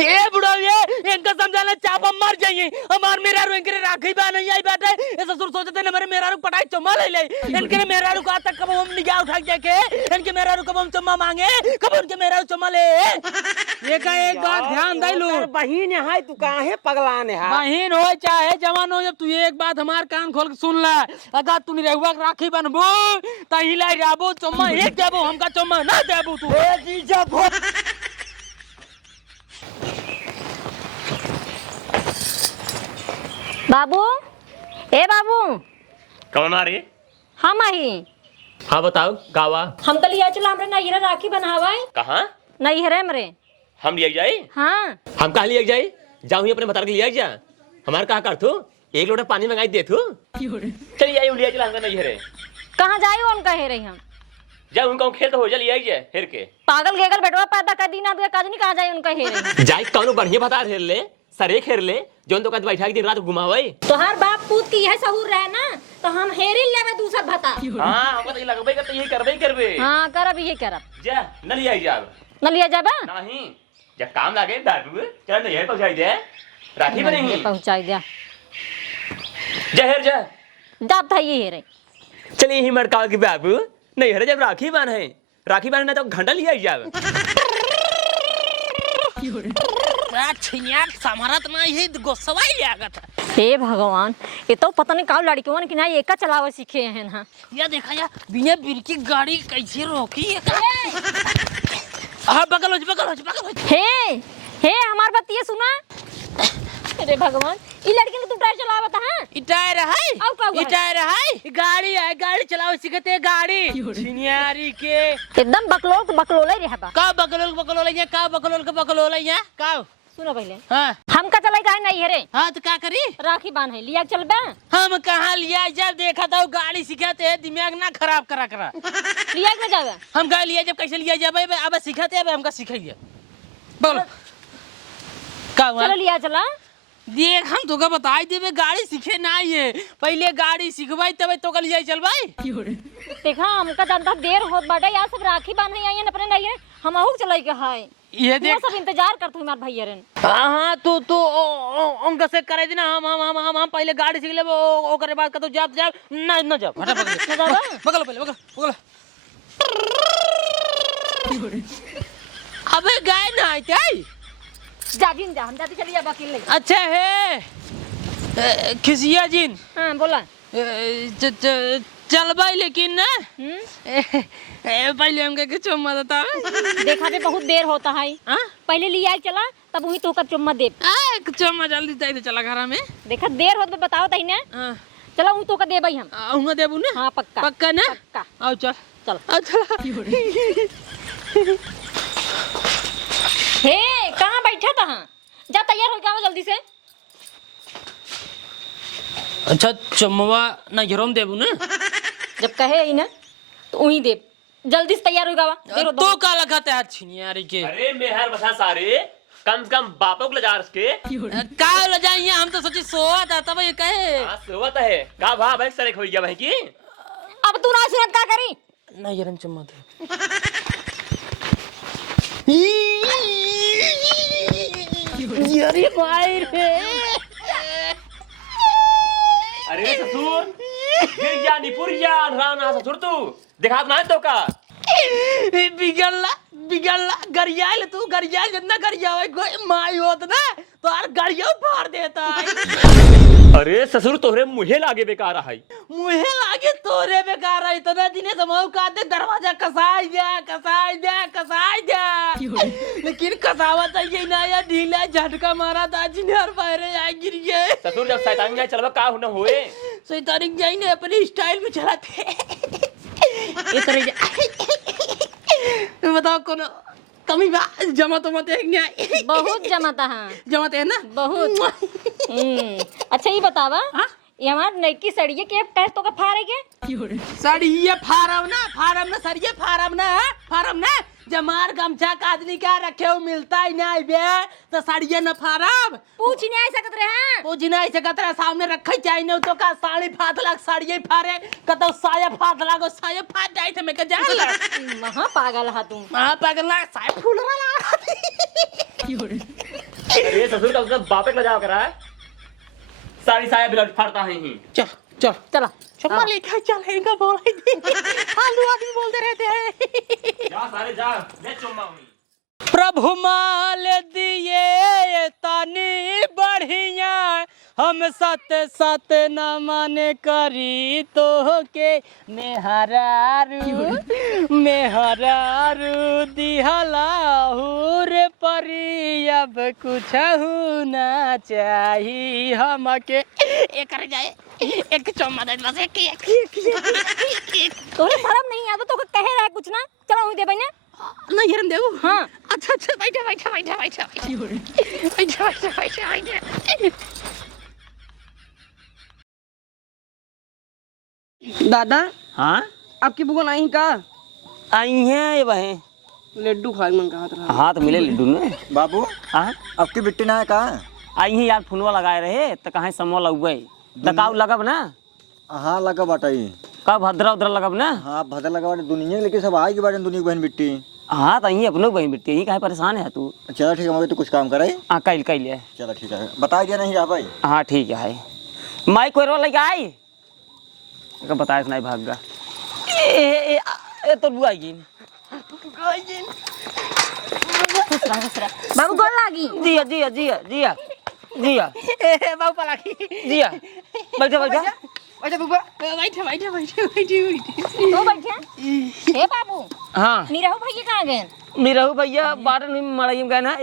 ए बुढ़ा ये इनका समझाना चापा मर जाइए हमार मेरा रो इनके राखी बा नहीं आई बैठे ये ससुर सोचते ने मेरे मेरा रो पटाई चम्मा ले ले इनके मेरा रो का तक कब हम निगाह उठा के इनके मेरा रो कब हम चम्मा मांगे कब उनके मेरा रो चम्मा ले ये का एक बात ध्यान दे लो बहिन है तू काहे पगलाने है बहिन हो चाहे जवान हो जब तू एक बात हमार कान खोल के सुन ले अगर तू निरहुआ राखी बनबो त हिलाई राबो चम्मा एक देबो हमका चम्मा ना देबो तू ए जीजा बाबू ए बाबू कौन आ रही? हम आई। हाँ बताओ गावा हम तो लिया चला हमरे नैहरा राखी बनावाई। कहाँ? नैहरे मरे हम लिया जाए? हाँ हम कहाँ लिया जाए? जाऊँ ही अपने बता के लिया जा हमारे कहाँ कर तू एक लोटा पानी मंगाई दे तू चलिए आई लिया चला हमका नहीं है कहाँ जाई उन कहे रही हम जा उनका खेल तो हो जा लिया जाए फिर के पागल गेगल बेटवा पैदा कर दी ना दे काज नहीं कहाँ जाई उनका हे रही जाए कौन बढ़िया बता खेल ले सरे खेल ले जोन तो कद बैठा के दिन रात घुमावई तोहार बाप पूत की यह सहूर रहे ना तो हम हेरी लेवे दूसर भता। हां हमको तो लगबे कर तो यही करबे करबे हाँ करब ये करब जा न लिया जा न लिया जाबा नहीं जब काम लागे दादू चल नहीं है पहुंचाई दे राखी बनेगी पहुंचाई दिया जहर जा जाब था ये रे चलिए ही मरका के बाबू नहीं है जब राखी बांध है राखी बांधना तो घंटा लिया जाए छिनियाट समारत ना ये गोसवाई लिया था हे भगवान ये तो पता नहीं काउ लड़कियों कि ना एका चलावे सीखे हैं ना या देखा या बिना बिरकी गाड़ी कैसे रोकी हां बगल हो हे हमार बात ये सुना अरे भगवान ई लड़की ने तू टायर चलावत हां ई टायर है औ का ई टायर है गाड़ी है गाड़ी चलावे सीखते गाड़ी छिनियारी के एकदम बकलोल रे हबा का बकलोल या का सुनो पहले हां हम का चलाई काहे नहीं है रे हां तो का करी राखी बांध है लिया चलबे हम कहां लिया जब देखा था गाड़ी सिखाते हैं दिमाग ना खराब करा लिया ना जावे हम गाड़ी लिया जब कैसे लिया जाबे अब सिखाते हैं हमका सिखाइए बोलो का चलो लिया चला देख हम तो का बताई देबे गाड़ी सीखे ना है पहले गाड़ी सीखवाई तब तो कल जाई चल भाई देखा हमका जानता देर होत बाटे यार सब राखी बांधे आई अपने नहीं हम आहू चलाई के हाय ये देख सब इंतजार करत हमार भैया रे हां तू उनका से करे देना हम पहले गाड़ी सीख लेबो ओकरे बाद का तो जाब ना जाब हटा बगल पहले अबे गाय ना है क्या जादिन जा हम जाती चली जा बाकी ले अच्छा है खिसिया जिन हां बोला चल भाई लेकिन ना पहले हमके के चुम्मा देता देखा बे बहुत देर होता है हां पहले लिया चला तब वही तो का चुम्मा दे चुम्मा जल्दी दे चला घर में देखा देर होत बताओ तई ने चला हूं तो का दे भाई हम आऊंगा देबू ना हां पक्का ना पक्का आओ चल हे कहां बैठा था जा तैयार हो जाओ जल्दी से अच्छा चुम्मा ना जरूर देबू ना जब कहे ही ना तो वही दे जल्दी से तैयार हो गावा देरो तो का लगाते हाथ छिनियारी के अरे मेहर बसा सारे कम से कम बापों को ले जा उसके का ले जाइए हम तो सोची सोवा था तब ये कहे हां सोवत है का भा भाई सरे खोई गया भाई की अब तू ना सुनत का करी ना यार चुम्मा दे यारी भाई रे अरे ससुर गिर जा निपुर जा राना ससुर तू दिखा ना तो का बिगड़ला गरियाल तू गरियाल जितना गरिया माई होत ना तो यार गरिया फाड़ देता अरे ससुर तोहरे मुहे लागे बेकार है मुहे लागे तोरे बेकार है इतना दिने समझ का दे दरवाजा कसाई दे लेकिन कसावत ये ना या ढीला झटका मारा दाजी ने हर बाहरे आ गिर गए ससुर जब शैतान जाए चलबा का होना होए शैतान जाई ने अपने स्टाइल में चलाते इतरे बताओ कौन कमी बा जमा तो मत है बहुत जमाता है जमाते है ना बहुत अच्छा ये बतावा ये हमार नईकी सड़िए के पैर तो का फाड़ेगे साड़ी ये फारम ना सड़िए फारम ना जमार गमछा का आदमी क्या रखे हो मिलता ही नहीं बे तो साड़िया न फारब पूछ नहीं आ सकत रहे हैं वो जिना ऐसे कतरा सामने रखे चाहिए न तो का साड़ी फाट लाग साड़िया फारे कतो साया फाट लागो साया फाट जाए थे मैं के जान महा पागल हा तुम हां पागल ना साया फूल रहा अरे ससुर का उसका बापे का जाओ करा है सारी साया ब्लाउज फाड़ता है ही चल चल चलो चम्मा लेकर चल इनका बोल रही थी आलू आदमी बोलते रहते हैं जा सारे जा ले चुम्मा हुई प्रभु माल दिए तनी बढ़िया हम सत सत न माने करी तो के मेहरारू दिहलाहूर परी अब कुछ ना चाहिए हमके एक कर जाए एक चम्मा दे बस एक तोरे शर्म नहीं आता तो कहे रहा है कुछ ना चलो हुई दे बहने नहीं हरम देऊ हाँ अच्छा अच्छा बैठा दादा हाँ आपकी बुआ नहीं का आई हैं वह लड्डू खाए मन का हाथ हाथ मिले लड्डू ने बाबू हाँ अब की बिट्टी ना है कहाँ आई हैं यार फुनवा लगाए रहे तो कहाँ समो लग गए दकाव लगब ना हाँ लगा बाटाई कब भद्रा उधरा लगब ना हाँ भदर लगा बाटे दुनिया लेकिन सब आए के बाटे दुनिया की बहन बिट्टी हाँ तो यही अपनों बहन बेटी यही काहे परेशान है तू चलो ठीक है मगर तू कुछ काम करे हाँ कल है चलो ठीक है बता दिया नहीं जा भाई हाँ ठीक है माई कोई रोल लेके आई बताए नहीं भाग गा ए तो बुआ गिन बाबू गोल लागी जिया जिया जिया जिया जिया ए बाबू पलाकी जिया बैठा बैठा अच्छा बुआ तो बैठे हे बाबू हाँ निरहु भैया कहाँ गए निरहु भैया बारह में मड़ाई में गए ना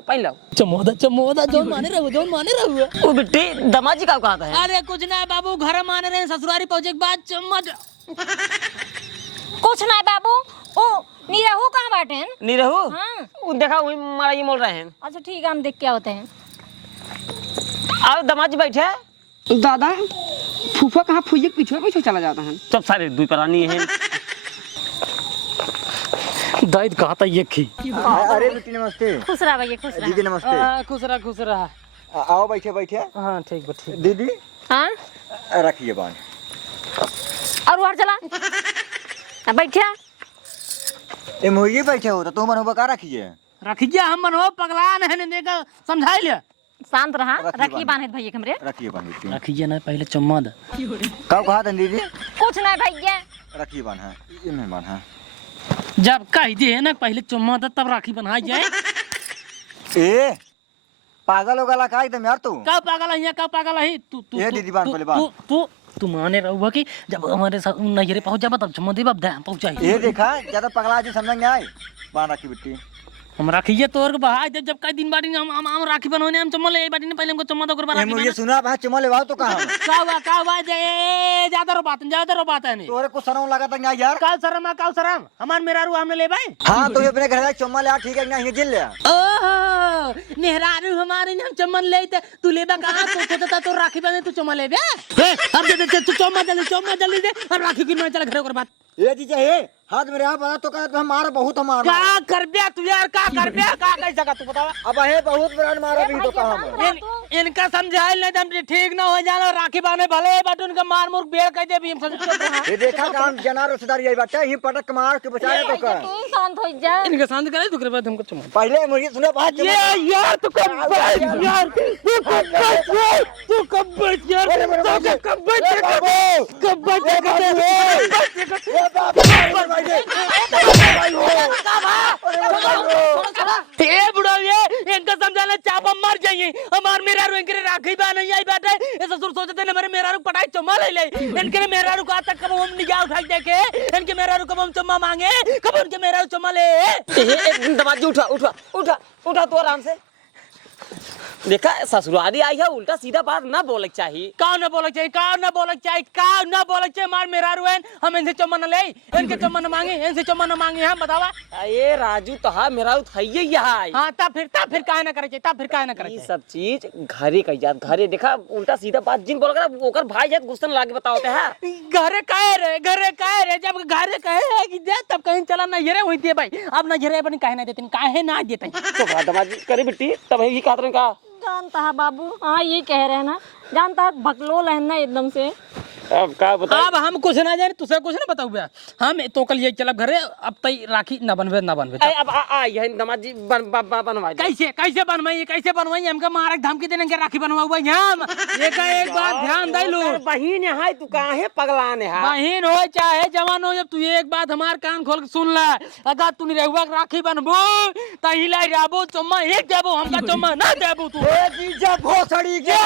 पहले लाओ चमोदा जो माने रहो वो बिट्टी दमाजी का कहा है अरे कुछ ना बाबू घर माने रहे ससुरारी पहुंचे के बाद चम्मच कुछ ना बाबू ओ निरहु कहाँ बाटे हैं निरहु हाँ वो देखा वही मड़ाई मोल रहे हैं अच्छा ठीक है हम देख के होते हैं आओ दमाजी बैठे दादा फूफा कहाँ फुइये के पीछे चला जाता है सब सारे दुई परानी है दाइद कहा था ये खी अरे बिट्टी नमस्ते खुश रहा भैया खुश दीदी रहा नमस्ते खुश रहा आओ बैठे बैठे हाँ ठीक ठीक दीदी हाँ रखिए बांध और वार चला बैठा ए मोहिए बैठे हो तो तुम मन बका रखिए रखिए हम मनो पगलान है ने देखा समझाई लिया शांत रहा रखिए रखिए बांध भैया हमरे रखिए बांध बिट्टी रखिए ना पहले चम्मा द कब कहा था दीदी कुछ ना भैया रखिए बांध है ये मेहमान है जब कह दिए ना पहले चम्मा द तब राखी बनाई जाए ए पागल हो गला का एकदम यार तू कब पागल है कब पागल है तू तू ये दीदी बांध पहले बांध तू माने रहूगा कि जब हमारे साथ नजरे पहुंच जाबा तब चम्मा देब पहुंचाई ये देखा ज्यादा पगला जी समझ में आए बांध रखी बिट्टी हम राखिए तोर के बहाई दे जब कई दिन बाटी हम राखी बनोने हम चम्मा ले बाटी ने पहले हमको चम्मा दो कर राखी मुझे सुना भाई चमो ले तो कहां का हुआ जे ज्यादा रो बात है नहीं तोरे को शर्म लगा था यार काल शर्म हमार मेरा रू हमने ले भाई हां तो ये अपने घर जाके चम्मा ले आ ठीक है ना ये जिल ले ओहो मेहरारू हमारे ने हम चम्मन ले तू लेबा कहां तू सोचता तो राखी बने तू चम्मा लेबे अब दे तू चम्मा जल्दी दे अब राखी की मैं चल घर कर बात ये जीजा है हाथ में रहा बना तो कहा हम मार बहुत हम मार का कर बे तू यार का कर बे का कैसा का तू बतावा अब है बहुत बड़ा मारा भी तो कहां इनका समझाइल नहीं हम ठीक ना हो जाला राखी बाने भले बट उनका मार मुर बेड़ कह दे भी हम समझ ये देखा काम जना रिश्तेदार यही बात है ही पटक मार के बचाया तो का तू शांत हो जा इनका शांत करे तो बाद हमको चम्मा पहले मुझे सुना बात ये यार तू कब यार तू कब बच यार कब ए बुढ़ा ये इनका समझाना चापा मर जाइए हमार मेरा रो इनके राखी बा नहीं आई बैठे ये ससुर सोचते ने मेरे मेरा रो पटाई चम्मा ले इनके मेरा रो का तक कब हम निगाह उठा देखे इनके मेरा रो कब हम चम्मा मांगे कब उनके मेरा रो चम्मा ले दमाजी उठा तो आराम से देखा ससुराली आई है उल्टा सीधा बात ना बोले चाहिए। का न बोलक चाहिए, का न बोलक चाहिए, का न बोलक चाहिए। मार मेरा रुएन हम इनसे चुम्मा न ले, इनके चुम्मा न मांगे, इनसे चुम्मा न मांगे। हम बतावा ये राजू तो हा मेरा उठाइए यहाँ। हाँ तब फिर काहे ना करे चाहिए, तब फिर काहे ना करे ये चाहिए। सब चीज घरे कही जात घरे देखा उल्टा सीधा बात जिन बोल कर ओकर भाई जात गुस्सा लागे बताओते है। घरे कहे रे जब घरे कहे कि दे तब कहीं चला ना येरे होती है भाई। अब ना येरे अपनी काहे ना देते, काहे ना देते। तो दमाजी करे बेटी तब ही कातरन का जानता है बाबू, हाँ ये कह रहे हैं ना, जानता है भकलोल है ना एकदम से। अब का बता। अब हम कुछ ना जाने, तुझसे कुछ ना बताऊ बे। हम तो कल ये चलब घरे, अब तई राखी ना बनवे ना बनवे। अब यही दमाजी बनवा कैसे बनवाई हमका मारक धमकी देने के राखी बनवाऊ हम। एक बात ध्यान दे लो, बहिन है तू काहे पगलाने है। बहन हो चाहे जवान हो, जब तू एक बात हमार कान खोल के सुन ले, अगर तू निरहुआ राखी बनबो त हिलाई जाबो चुम्मा एक देबो, हमका चुम्मा ना देबो तू। भोसड़ी के